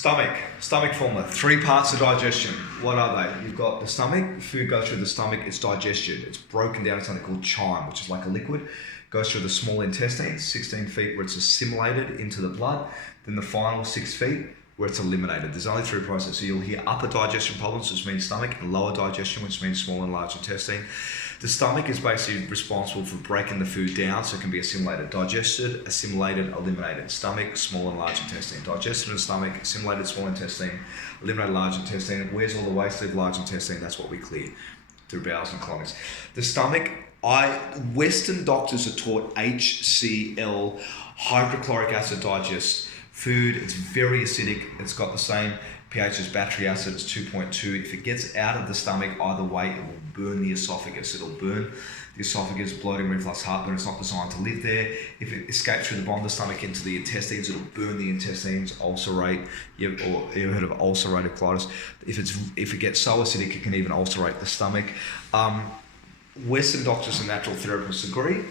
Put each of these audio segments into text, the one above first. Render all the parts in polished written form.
Stomach formula. Three parts of digestion. What are they? You've got the stomach. Food goes through the stomach. It's digested. It's broken down into something called chyme, which is like a liquid. Goes through the small intestine, 16 feet, where it's assimilated into the blood. Then the final 6 feet, where it's eliminated. There's only three processes. So you'll hear upper digestion problems, which means stomach, and lower digestion, which means small and large intestine. The stomach is basically responsible for breaking the food down so it can be assimilated. Digested, assimilated, eliminated. Stomach, small and large intestine. Digested in stomach, assimilated small intestine, eliminated large intestine. Where's all the waste of large intestine? That's what we clear through bowels and colonies. The stomach, Western doctors are taught HCl, hydrochloric acid digest food. It's very acidic. It's got the same pH as battery acid. It's 2.2. If it gets out of the stomach, either way, it will burn the esophagus. It'll burn the esophagus, bloating, reflux, heartburn. It's not designed to live there. If it escapes through the bottom of the stomach into the intestines, it'll burn the intestines, ulcerate. You've heard of ulcerative colitis. If it gets so acidic, it can even ulcerate the stomach. Western doctors and natural therapists agree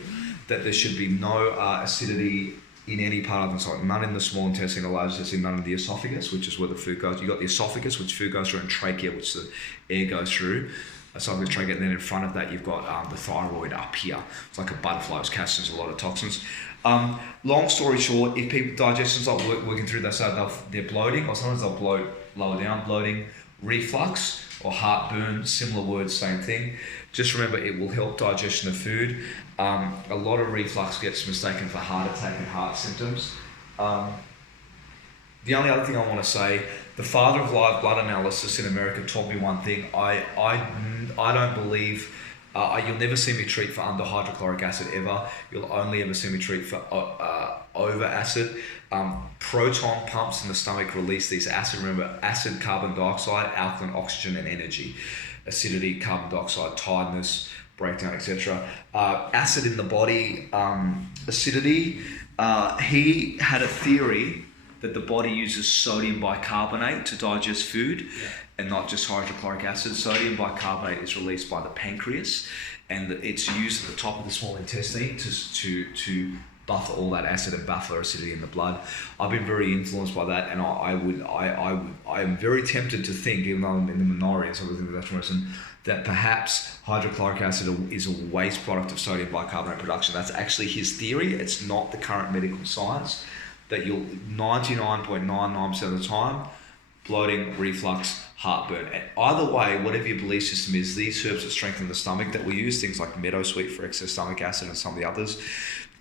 that there should be no acidity in any part of the stomach, none in the small intestine or large intestine, none in the esophagus, which is where the food goes. You've got the esophagus, which food goes through, and trachea, which the air goes through. Esophagus, trachea, and then in front of that, you've got the thyroid up here. It's like a butterfly, which catches a lot of toxins. Long story short, if people digestion's not working through, they're bloating, or sometimes they'll bloat lower down, bloating, reflux, or heartburn, similar words, same thing. Just remember, it will help digestion of food. A lot of reflux gets mistaken for heart attack and heart symptoms. The only other thing I want to say, the father of live blood analysis in America taught me one thing. I don't believe, you'll never see me treat for under hydrochloric acid ever. You'll only ever see me treat for over acid. Proton pumps in the stomach release these acid. Remember, acid, carbon dioxide, alkaline, oxygen, and energy. Acidity, carbon dioxide, tiredness, breakdown, etc. Acid in the body, acidity. He had a theory that the body uses sodium bicarbonate to digest food, and not just hydrochloric acid. Sodium bicarbonate is released by the pancreas, and it's used at the top of the small intestine to buffer all that acid and buffer acidity in the blood. I've been very influenced by that, and I am very tempted to think, even though I'm in the minority, so within the medicine, that perhaps hydrochloric acid is a waste product of sodium bicarbonate production. That's actually his theory. It's not the current medical science. That you'll 99.99% of the time, bloating, reflux, heartburn. And either way, whatever your belief system is, these herbs that strengthen the stomach that we use, things like meadowsweet for excess stomach acid and some of the others,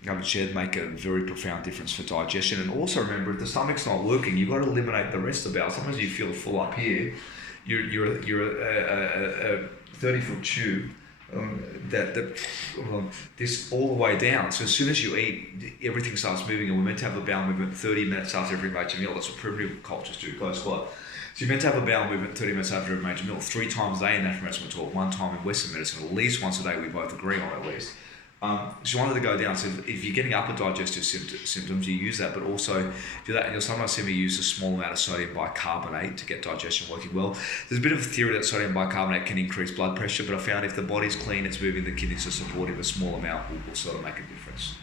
I've shared, make a very profound difference for digestion. And also remember, if the stomach's not working, you've got to eliminate the rest of the bowel. Sometimes you feel full up here. You're a 30-foot tube. This all the way down. So as soon as you eat, everything starts moving, and we're meant to have a bowel movement 30 minutes after every major meal. That's what primitive cultures do, close squat. So you're meant to have a bowel movement 30 minutes after every major meal, 3 times a day in natural medicine we're taught, 1 time in Western medicine, at least once a day we both agree on at least. So you wanted to go down, so if you're getting upper digestive symptoms, you use that, but also do that, and you'll sometimes see me use a small amount of sodium bicarbonate to get digestion working well. There's a bit of a theory that sodium bicarbonate can increase blood pressure, but I found if the body's clean, it's moving, the kidneys are supportive, a small amount will sort of make a difference.